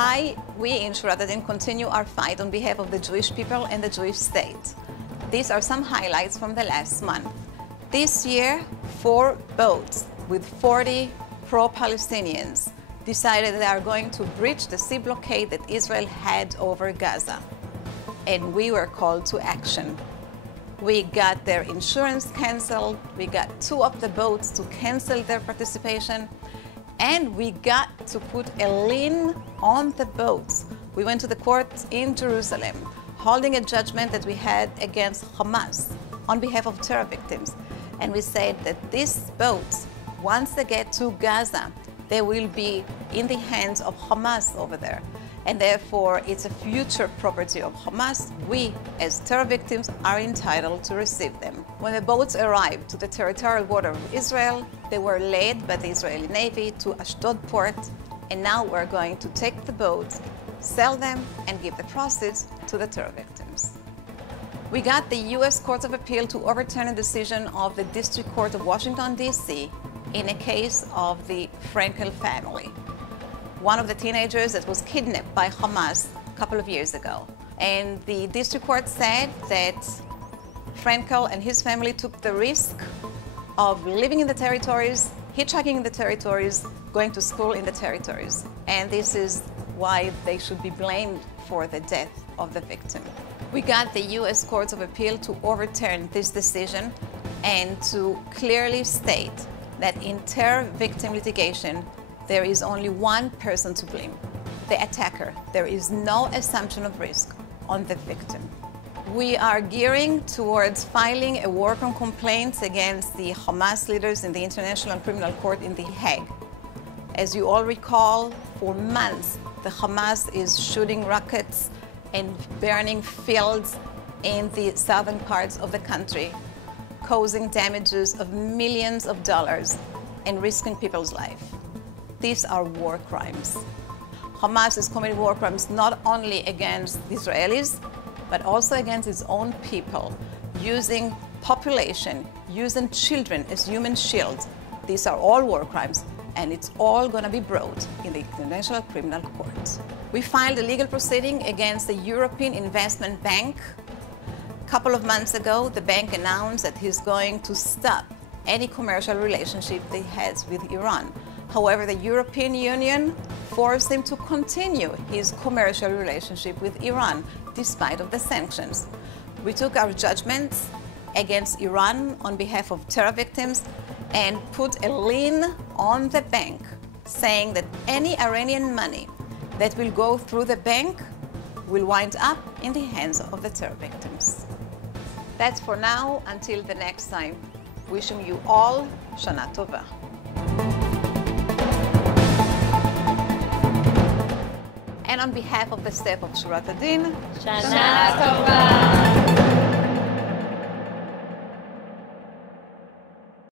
Hi, we in Shurat HaDin continue our fight on behalf of the Jewish people and the Jewish state. These are some highlights from the last month. This year, 4 boats with 40 pro-Palestinians decided they are going to breach the sea blockade that Israel had over Gaza. And we were called to action. We got their insurance canceled, we got 2 of the boats to cancel their participation, and we got to put a lien on the boats. We went to the court in Jerusalem, holding a judgment that we had against Hamas on behalf of terror victims. And we said that these boats, once they get to Gaza, they will be in the hands of Hamas over there. And therefore, it's a future property of Hamas. We, as terror victims, are entitled to receive them. When the boats arrived to the territorial water of Israel, they were led by the Israeli Navy to Ashdod port, and now we're going to take the boats, sell them, and give the proceeds to the terror victims. We got the U.S. Court of Appeal to overturn a decision of the District Court of Washington, D.C. in a case of the Frankel family, one of the teenagers that was kidnapped by Hamas a couple of years ago. And the district court said that Frankel and his family took the risk of living in the territories, hitchhiking in the territories, going to school in the territories. And this is why they should be blamed for the death of the victim. We got the U.S. Court of Appeal to overturn this decision and to clearly state that in terror victim litigation, there is only one person to blame, the attacker. There is no assumption of risk on the victim. We are gearing towards filing a war crime complaint against the Hamas leaders in the International Criminal Court in The Hague. As you all recall, for months, the Hamas is shooting rockets and burning fields in the southern parts of the country, causing damages of millions of dollars and risking people's lives. These are war crimes. Hamas is committing war crimes not only against Israelis, but also against its own people, using population, using children as human shields. These are all war crimes, and it's all going to be brought in the International Criminal Court. We filed a legal proceeding against the European Investment Bank. A couple of months ago, the bank announced that he's going to stop any commercial relationship they has with Iran. However, the European Union forced him to continue his commercial relationship with Iran, despite of the sanctions. We took our judgments against Iran on behalf of terror victims and put a lien on the bank, saying that any Iranian money that will go through the bank will wind up in the hands of the terror victims. That's for now. Until the next time, wishing you all Shana Tova. And on behalf of the staff of Shurat HaDin, Shana Tova.